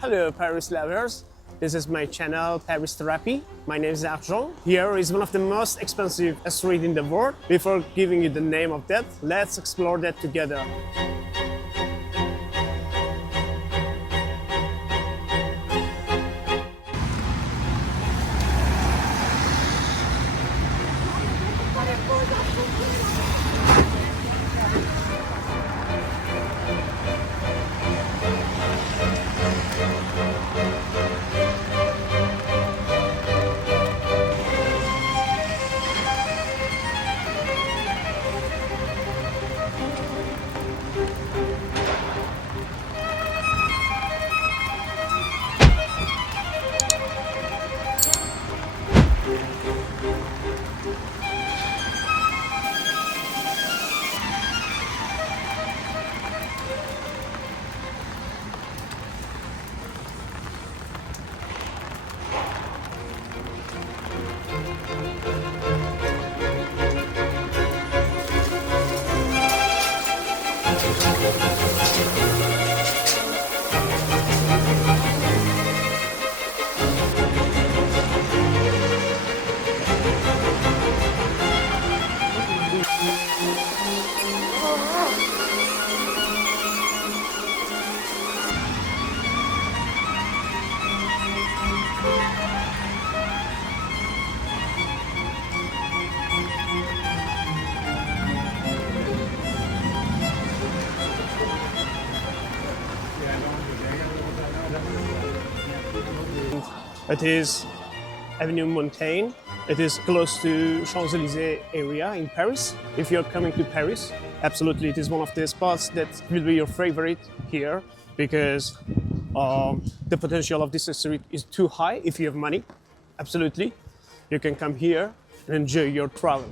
Hello Paris lovers, this is my channel Paris Therapy. My name is Argent. Here is one of the most expensive streets in the world. Before giving you the name of that, let's explore that together. It is Avenue Montaigne. It is close to Champs-Élysées area in Paris. If you're coming to Paris, absolutely it is one of the spots that will be your favorite here because the potential of this street is too high if you have money. Absolutely. You can come here and enjoy your travel.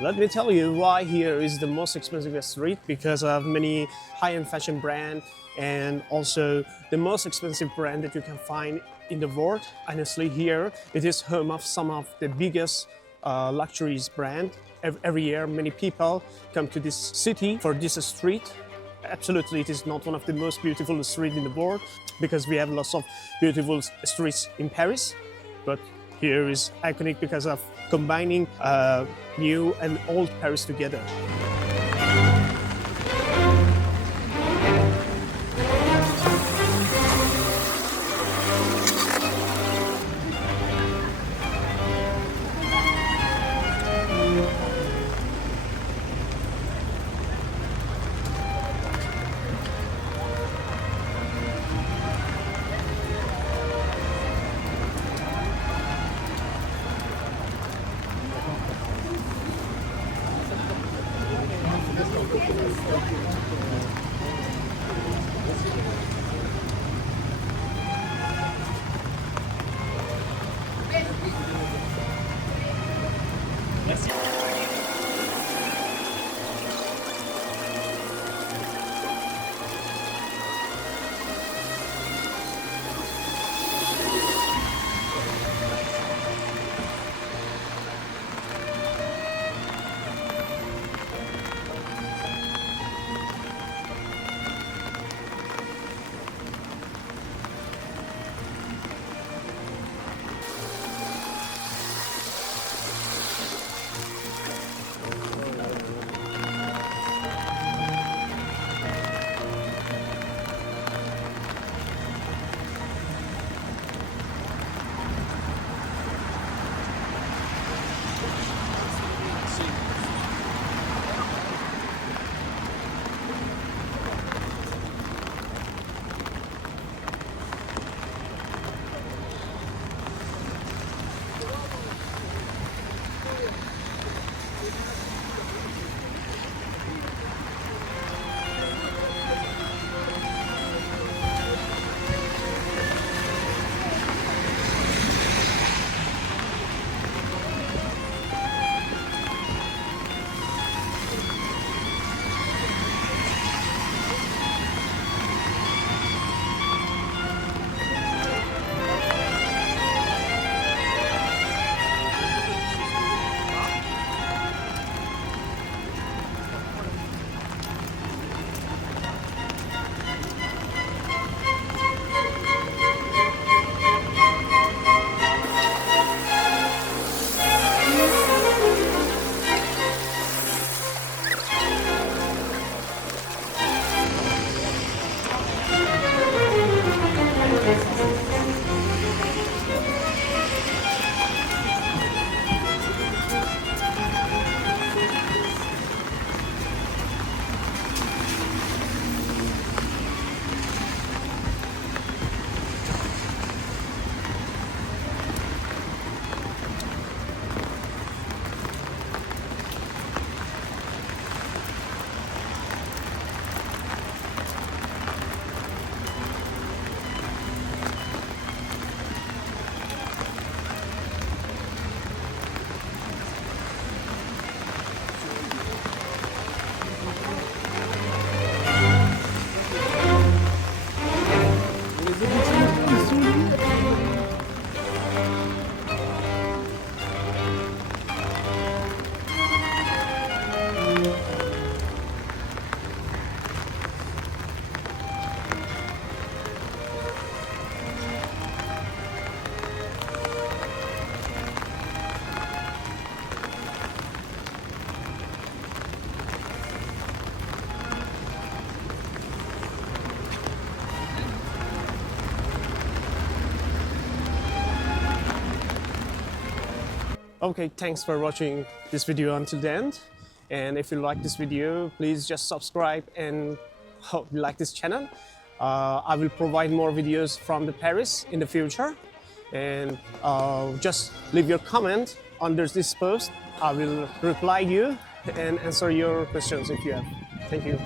Let me tell you why here is the most expensive street, because of many high-end fashion brand and also the most expensive brand that you can find in the world. Honestly, here it is home of some of the biggest luxuries brand. Every year, many people come to this city for this street. Absolutely, it is not one of the most beautiful streets in the world because we have lots of beautiful streets in Paris, but here is iconic because of combining new and old Paris together. Okay, thanks for watching this video until the end. And if you like this video, please just subscribe and hope you like this channel. I will provide more videos from the Paris in the future. And just leave your comment under this post. I will reply you and answer your questions if you have. Thank you.